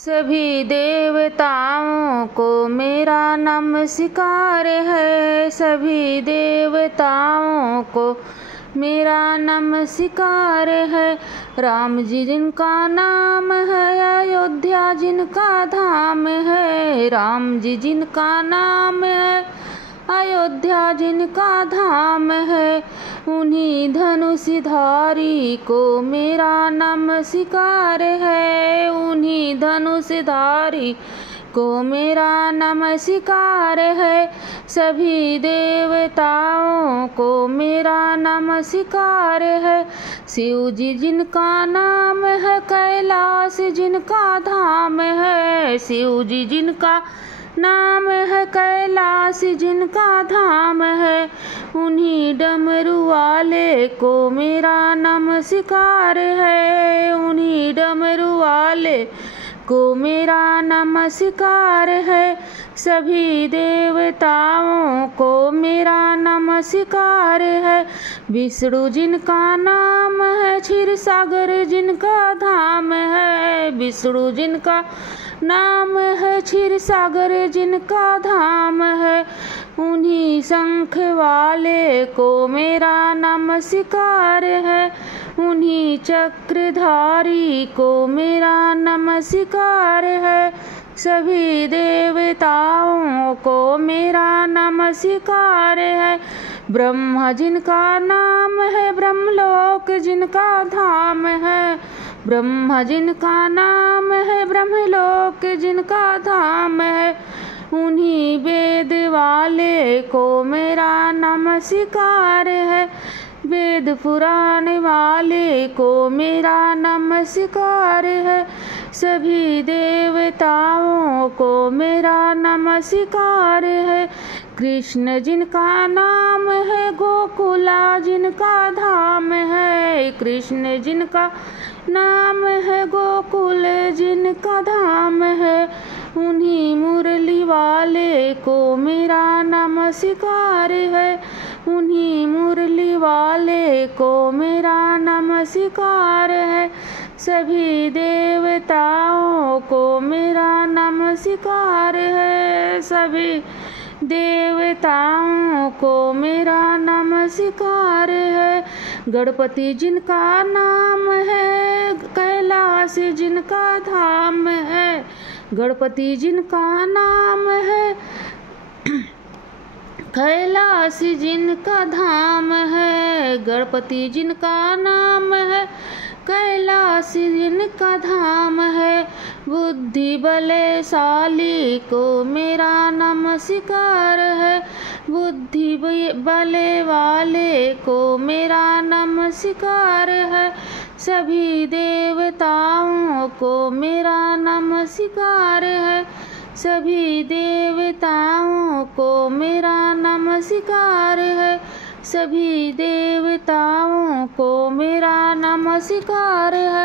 सभी देवताओं को मेरा नमस्कार है। सभी देवताओं को मेरा नमस्कार है। राम जी जिनका नाम है, अयोध्या जिनका धाम है। राम जी जिनका नाम है, अयोध्या जिनका धाम है। उन्हीं धनुषधारी को मेरा नमस्कार है। उन्हीं धनुषधारी को मेरा नमस्कार है। सभी देवताओं को मेरा नमस्कार है। शिव जी जिनका नाम है, कैलाश जिनका धाम है। शिव जी जिनका नाम है, कैलाश जिनका धाम है। उन्हीं डमरू वाले को मेरा नमस्कार है। उन्हीं डमरू वाले को मेरा नमस्कार है। सभी देवताओं को मेरा नमस्कार है। विष्णु जिनका नाम है, क्षीर सागर जिनका धाम है। विष्णु जिनका नाम है, क्षीर सागर जिनका धाम है। उन्हीं शंख वाले को मेरा नमस्कार है। उन्हीं चक्रधारी को मेरा नमस्कार है। सभी देवताओं को मेरा नमस्कार है। ब्रह्मा जिनका नाम है, ब्रह्मलोक जिनका धाम है। ब्रह्मा जिनका नाम है, ब्रह्मलोक जिनका धाम है। उन्हीं वेद वाले को मेरा नमस्कार है। वेद पुराण वाले को मेरा नमस्कार है। सभी देवताओं को मेरा नमस्कार है। कृष्ण जिनका नाम है, गोकुला जिनका धाम है। कृष्ण जिनका नाम है, गोकुल जिनका धाम है। उन्हीं मुरली वाले को मेरा नमस्कार है। उन्हीं मुरली वाले को मेरा नमस्कार है। सभी देवताओं को मेरा नमस्कार है। सभी देवताओं को मेरा नमस्कार है। गणपति जिनका नाम है, कैलाश जिनका धाम है। गणपति जिनका नाम है, कैलाश जिनका धाम है। गणपति जिनका नाम है, कैलाश जिनका धाम है। बुद्धि बलशाली को मेरा नमस्कार है। बुद्धि बले वाले को मेरा नमस्कार है। सभी देवताओं को मेरा नमस्कार है। सभी देवताओं को मेरा नमस्कार है। सभी देवताओं को मेरा नमस्कार है।